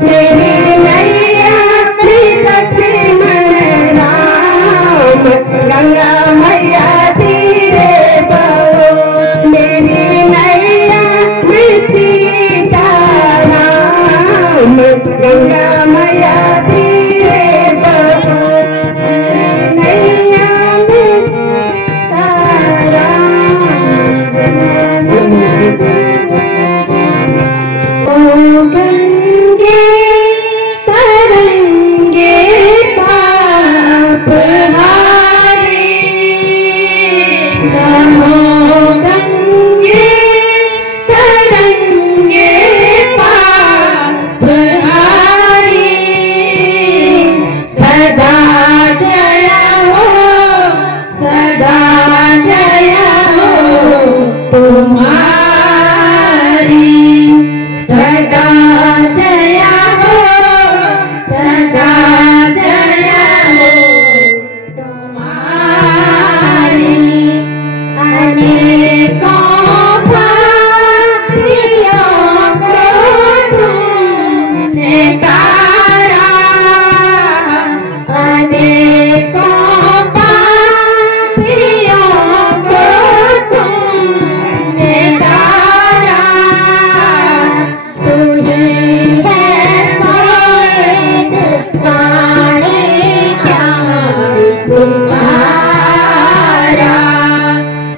मेरी नैया में लक्ष्मण राम, गंगा मैया तीरे बहो। मेरी नैया में सीता राम, गंगा मैया तीरे बहो। नैया में सीता राम, ओ गंगे तरंगे पाप हारी, नमो गंगे तरंगे पाप हारी। सदा जय हो, सदा जय हो तुम्हारी, सदा जय हो, सदा जय हो तुम्हारी। अनेकों भांतियों को तुमने तारा, अनेकों भांतियों को तुमने तारा। तू ही है मोहित पाने क्या तुम्हारा।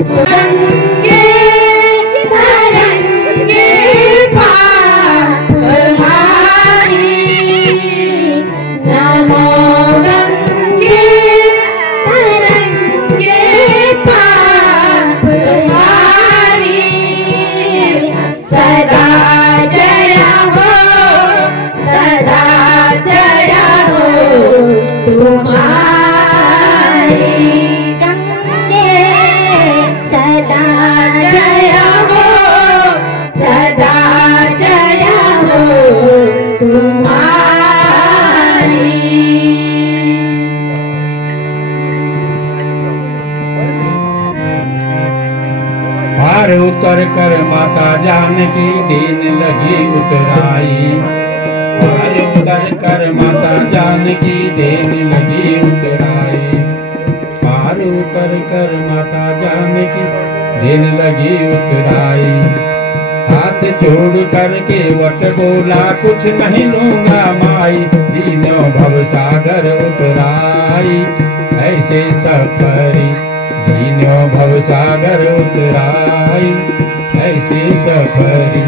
गंगे तरंगे पाप हारी, नमो गंगे तरंगे पाप हारी। सदा जय हो, सदा जय हो तुम्हारी। गंगे सदा जय हो, सदा जय हो तुम्हारी। पार उतर कर माता जानकी दीन लगी उतराई, पार उतर कर माता जानकी दीन लगी उतराई, पार उतर कर माता जानकी दीन लगी उतराई। हाथ जोड़ करके वट बोला कुछ नहीं लूंगा माई, दीनों भव सागर उतराई ऐसे सफरी, दीनों भव सागर उतराई ऐसे सफरी।